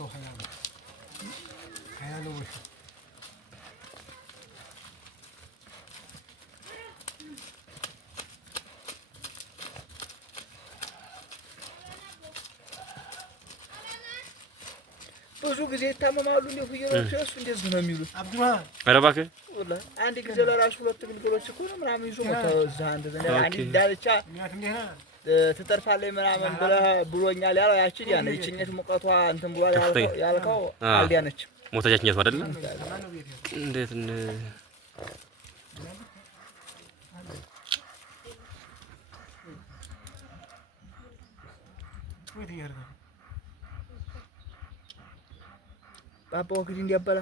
በሽታው ሀያለው በሽታው ብዙ ጊዜ ይታመማሉ። እንደ ፍየሎች እሱ እንደዚህ ነው የሚሉት። ኧረ እባክህ ወላሂ አንድ ጊዜ ለራሱ ሁለት ግልገሎች እኮ ነው ምናምን ይዞ መተው እዛ አንድ ዳልቻ ትተርፋለች ምናምን ብሎኛል ያለው ያቺን ያን ይችኛት ሙቀቷ እንትን ብሏል ያልከው አልዲያነችም ሞተቻችኛት አይደለ? እንዴት ባባ ወግዲ እንዲያበላ